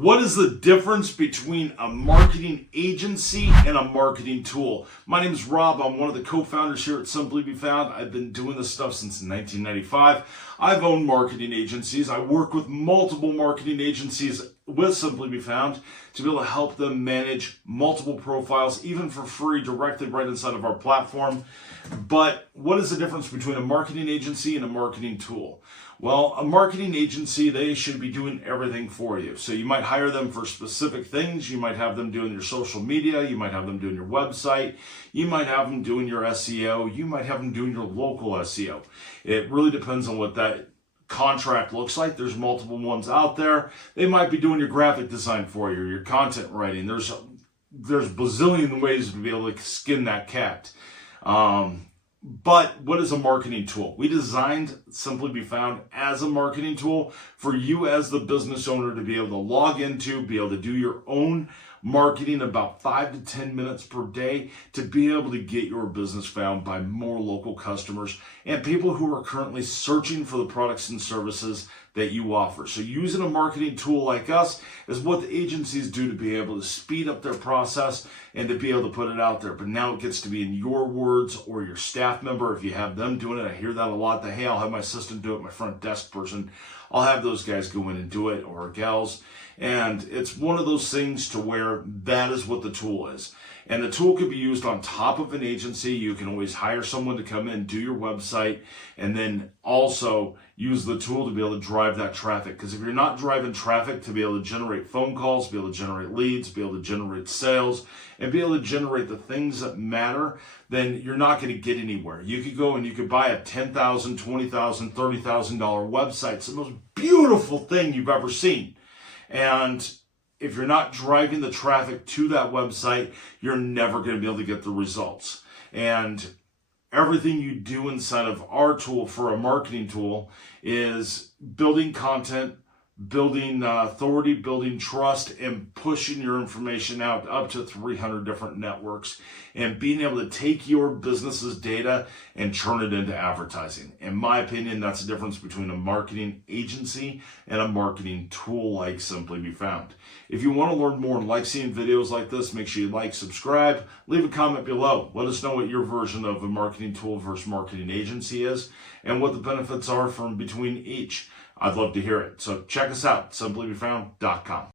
What is the difference between a marketing agency and a marketing tool? My name is Rob. I'm one of the co-founders here at Simply Be Found. I've been doing this stuff since 1995. I've owned marketing agencies. I work with multiple marketing agencies with Simply Be Found to be able to help them manage multiple profiles, even for free, directly right inside of our platform. But what is the difference between a marketing agency and a marketing tool? Well, a marketing agency, they should be doing everything for you. So you might hire them for specific things. You might have them doing your social media. You might have them doing your website. You might have them doing your SEO. You might have them doing your local SEO. It really depends on what that contract looks like. There's multiple ones out there. They might be doing your graphic design for you, your content writing. There's bazillion ways to be able to skin that cat. But what is a marketing tool? We designed Simply Be Found as a marketing tool for you as the business owner to be able to log into, be able to do your own marketing about 5 to 10 minutes per day to be able to get your business found by more local customers and people who are currently searching for the products and services that you offer. So using a marketing tool like us is what the agencies do to be able to speed up their process and to be able to put it out there. But now it gets to be in your words or your staff member. If you have them doing it, I hear that a lot, that, hey, I'll have my assistant do it, my front desk person. I'll have those guys go in and do it, or gals. And it's one of those things to where that is what the tool is. And the tool could be used on top of an agency. You can always hire someone to come in, do your website, and then also use the tool to be able to drive that traffic. Because if you're not driving traffic to be able to generate phone calls, be able to generate leads, be able to generate sales, and be able to generate the things that matter, then you're not going to get anywhere. You could go and you could buy a $10,000, $20,000, $30,000 website. It's the most beautiful thing you've ever seen. And if you're not driving the traffic to that website, you're never going to be able to get the results. And everything you do inside of our tool for a marketing tool is building content, building authority, building trust, and pushing your information out up to 300 different networks and being able to take your business's data and turn it into advertising. In my opinion, that's the difference between a marketing agency and a marketing tool like Simply Be Found. If you want to learn more and like seeing videos like this, make sure you like, subscribe, leave a comment below. Let us know what your version of a marketing tool versus marketing agency is and what the benefits are from between each. I'd love to hear it. So check us out, simplybefound.com.